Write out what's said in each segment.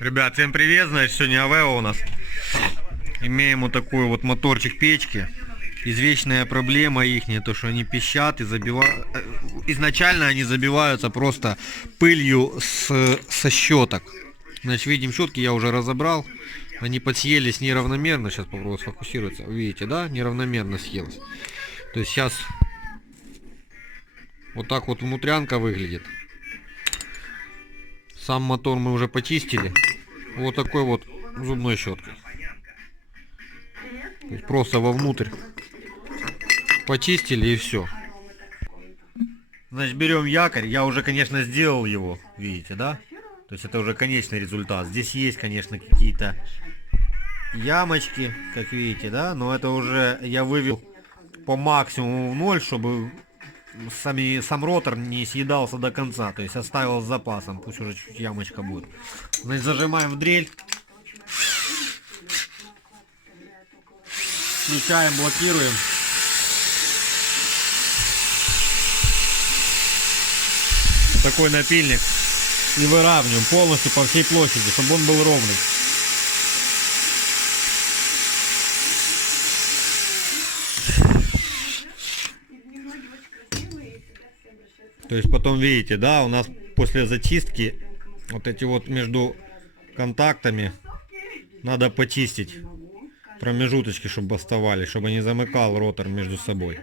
Ребят, всем привет, значит, сегодня АВЭО у нас. Имеем вот такой вот моторчик печки. Извечная проблема их, то что они пищат и забивают. Изначально они забиваются просто пылью со щеток. Значит, видим, щетки я уже разобрал. Они подсъелись неравномерно. Сейчас попробую сфокусироваться. Видите, да? Неравномерно съелось. То есть сейчас вот так вот внутрянка выглядит. Сам мотор мы уже почистили. Вот такой вот зубной щеткой. То есть просто вовнутрь почистили и все. Значит, берем якорь. Я уже, конечно, сделал его. Видите, да? То есть это уже конечный результат. Здесь есть, конечно, какие-то ямочки, как видите, да? Но это уже я вывел по максимуму в ноль, чтобы сам ротор не съедался до конца. То есть оставил с запасом. Пусть уже чуть ямочка будет. Значит, зажимаем в дрель. Включаем, блокируем. Такой напильник. И выравниваем полностью по всей площади, чтобы он был ровный. То есть потом видите, да, у нас после зачистки вот эти вот между контактами надо почистить. Промежуточки, чтобы оставались, чтобы не замыкал ротор между собой.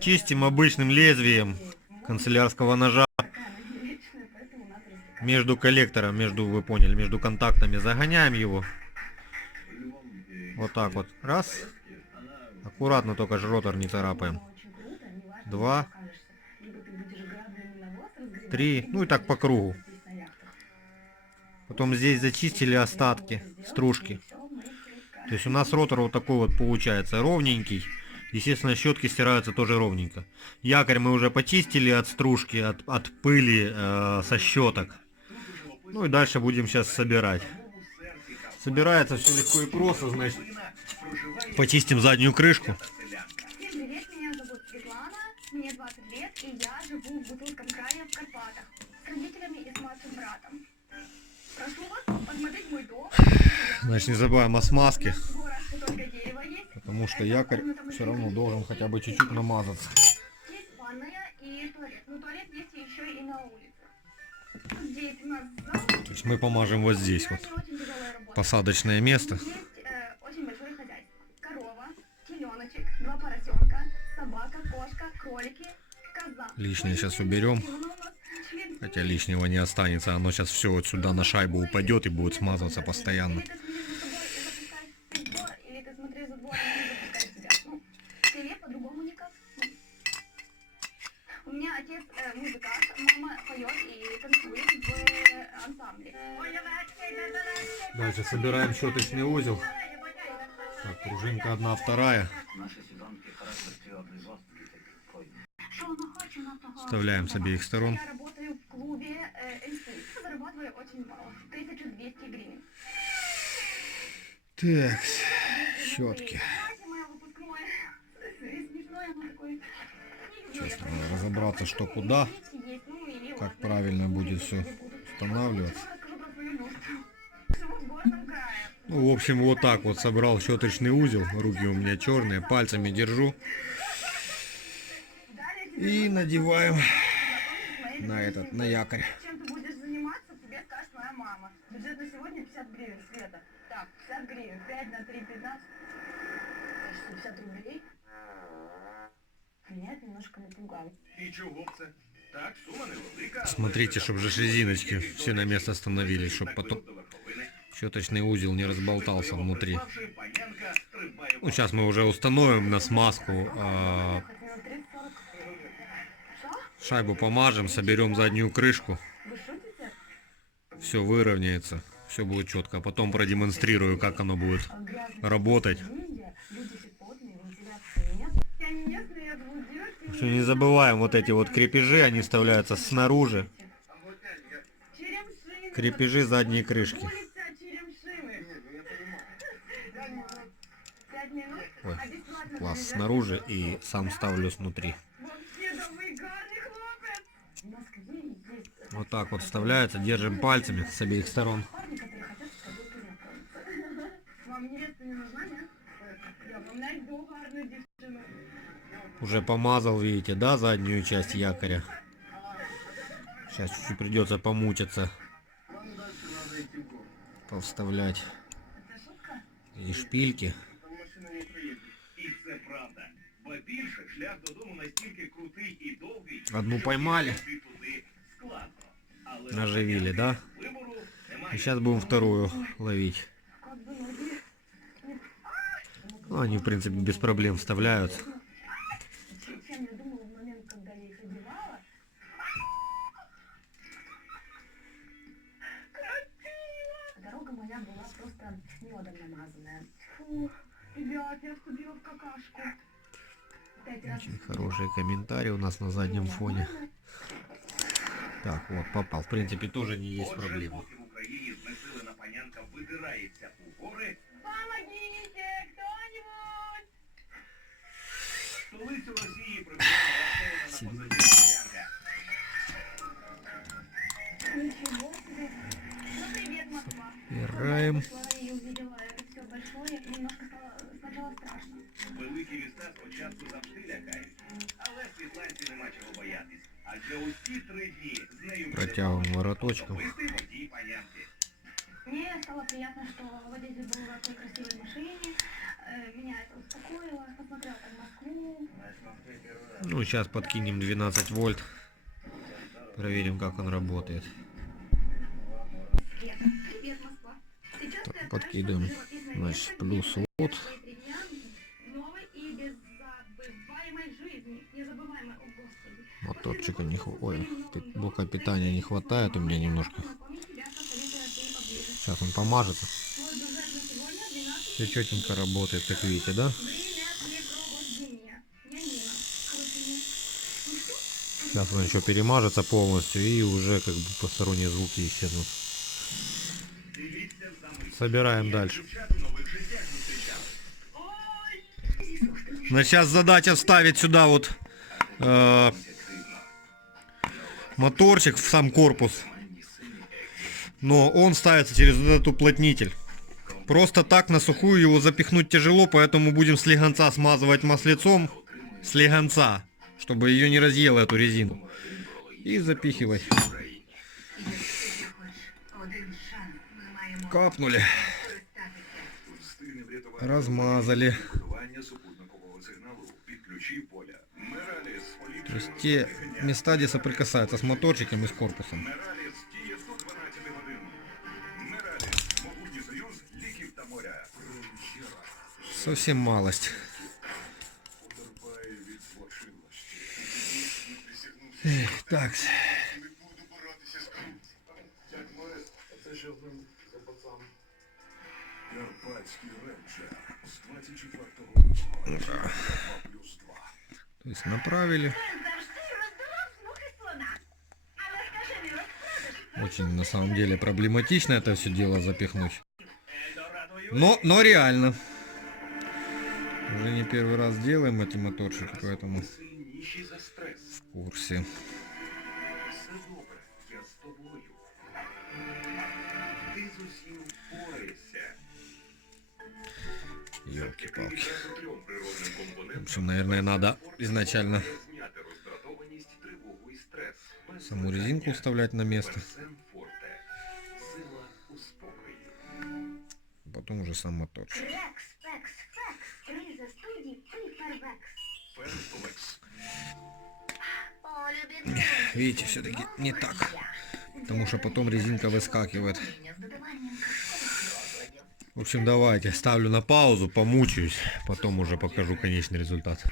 Чистим обычным лезвием канцелярского ножа между коллектором, вы поняли, между контактами загоняем его. Вот так вот. Раз. Аккуратно, только же ротор не царапаем. 2. 3. Ну и так по кругу. Потом здесь зачистили остатки, стружки. То есть у нас ротор вот такой вот получается, ровненький. Естественно, щетки стираются тоже ровненько. Якорь мы уже почистили от стружки, от пыли со щеток. Ну и дальше будем сейчас собирать. Собирается все легко и просто, значит, почистим заднюю крышку. Всем привет, меня зовут Светлана, мне 20 лет, и я живу в Бутылком крае в Карпатах с родителями и с младшим братом. Прошу вас посмотреть мой дом. Значит, не забываем о смазке, Только дерево есть. потому что якорь все равно должен хотя бы чуть-чуть намазаться. Есть ванная и туалет. Но туалет есть еще и на улице. Здесь у нас зал. То есть мы помажем вот здесь вот. Посадочное место. Есть очень большое хозяйство. Корова, теленочек, 2 поросенка, собака, кошка, кролики, коза. Лишнее сейчас уберем. Хотя лишнего не останется. Оно сейчас все вот сюда на шайбу упадет и будет смазываться постоянно. Или ты смотри за двором и запускаешь себя. Ну, в селе по-другому никак. У меня отец музыкант, мама поет и танцует в ансамбле. Дальше собираем щеточный узел. Так, пружинка 1, 2. Вставляем с обеих сторон. Я работаю в клубе НСУ. Зарабатываю очень мало. 1200 гривен. Так, щетки. Сейчас надо разобраться, что куда, как правильно будет все устанавливаться. Ну, в общем, вот так вот собрал щеточный узел. Руки у меня черные, пальцами держу. И надеваем на якорь. Чем ты будешь заниматься, тебе скажет моя мама. Бюджет на сегодня 50 гривен, Света. Так, 50 гривен. 5 на 3, 15. 150 рублей. Меня это немножко напугало. Смотрите, чтобы же резиночки все на место становились, чтобы потом щеточный узел не разболтался внутри. Ну, сейчас мы уже установим на смазку. Шайбу помажем, соберем заднюю крышку. Все выровняется, все будет четко. А потом продемонстрирую, как оно будет работать. Все, не забываем, вот эти вот крепежи, они вставляются снаружи. Крепежи задней крышки. Ой, класс, снаружи и сам ставлю снутри. Вот так вот вставляется, держим пальцами с обеих сторон. Вам невеста не нужна, нет? Я вам найду гарную девчину. Уже помазал, видите, да, заднюю часть якоря. Сейчас чуть-чуть придется помучиться. Повставлять и шпильки. Одну поймали. Наживили, да? И сейчас будем вторую ловить. Ну, они, в принципе, без проблем вставляются. Чем я думала в момент, когда я их одевала. Красиво! Дорога моя была просто медом намазанная. Фу, ребят, я вступила в какашку. Очень хорошие комментарии у нас на заднем фоне. Так, вот, попал. В принципе, тоже не есть проблема. Помогите, кто-нибудь! Столицю Росії Ничего себе. Ну, привет, Москва. Собираем. Я ее увидела, это все большое, немножко стало сначала страшно. великі міста спочатку завжди лякають, але світланці нема чого боятись. Адже усі 3 дні з нею Протягиваем вороточком. особистий водій панянки. Мне стало приятно, что водитель был в такой красивой машине. Меня это успокоило. Посмотрела там Москву. Ну, сейчас подкинем 12 вольт. Проверим, как он работает. Привет. Привет, Москва. Сейчас Так, ты подкидываем. отправишься в живописное Значит, место, плюс где вот. твои 3 дня новой и беззабываемой жизни. Незабываемой, о господи. Моторчика не хватает. Ой, блока питания не хватает у меня немножко. Сейчас он помажется. Все четенько работает, как видите, да? Сейчас он еще перемажется полностью и уже как бы посторонние звуки исчезнут. Собираем дальше. Значит, сейчас задача вставить сюда вот моторчик в сам корпус. Но он ставится через вот этот уплотнитель. Просто так на сухую его запихнуть тяжело, поэтому будем с легонца смазывать маслецом. С легонца, чтобы ее не разъело, эту резину. И запихивать. Капнули. Размазали. То есть те места, где соприкасаются с моторчиком и с корпусом. Совсем малость. Эх, так. То есть направили. Очень на самом деле проблематично это все дело запихнуть. Но реально. Уже не первый раз делаем эти моторчики, поэтому в курсе. Ёлки-палки. В общем, наверное, надо изначально саму резинку вставлять на место. Потом уже сам моторчик. Видите, все-таки не так. Потому что потом резинка выскакивает. В общем, давайте, ставлю на паузу, помучаюсь. Потом уже покажу конечный результат.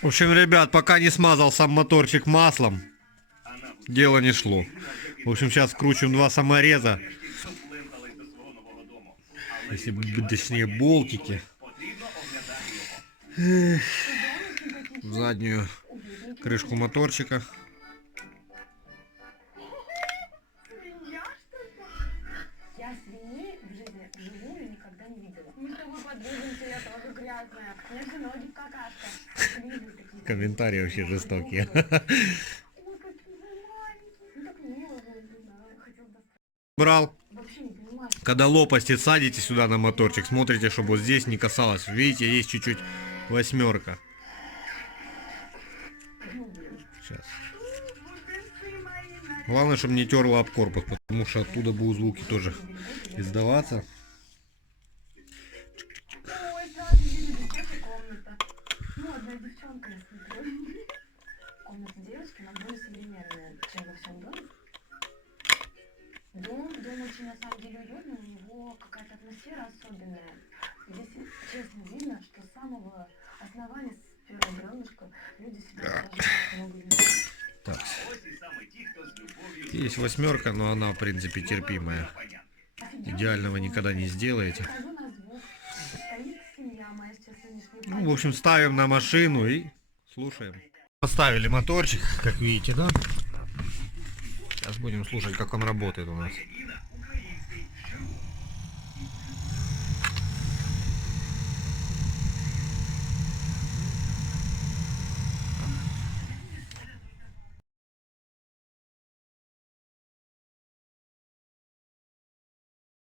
В общем, ребят, пока не смазал сам моторчик маслом, дело не шло. В общем, сейчас вкручиваем 2 самореза. Если точнее болтики. В заднюю крышку моторчика. Я свиньи в жизни вживую никогда не видела. Мы с тобой подвижимся, я тоже грязная. У меня же ноги в какашках. Комментарии вообще жестокие. Ой, какие вы маленькие. Ну так брал. Вообще не понимаю, что Когда лопасти садите сюда на моторчик, смотрите, чтобы вот здесь не касалось. Видите, есть чуть-чуть 8. Сейчас. Главное, чтобы не терло об корпус, потому что оттуда будут звуки тоже издаваться. ой, сразу видно, где комната. Ну, одна девчонка, я смотрю. Комната девочки, она более современная, чем во всем доме. Дом очень на самом деле уютный, у него какая-то атмосфера особенная. Здесь честно видно, что с самого основания, с первого бревнышка, люди себя сложили много людей. Так. Ось і саме ті, хто з любов'ю... Есть 8, но она, в принципе, терпимая. Идеального никогда не сделаете. Скажу на звук. Стоит семья моя сейчас нынешняя. Ну, в общем, ставим на машину и слушаем. Поставили моторчик, как видите, да? Сейчас будем слушать, как он работает у нас.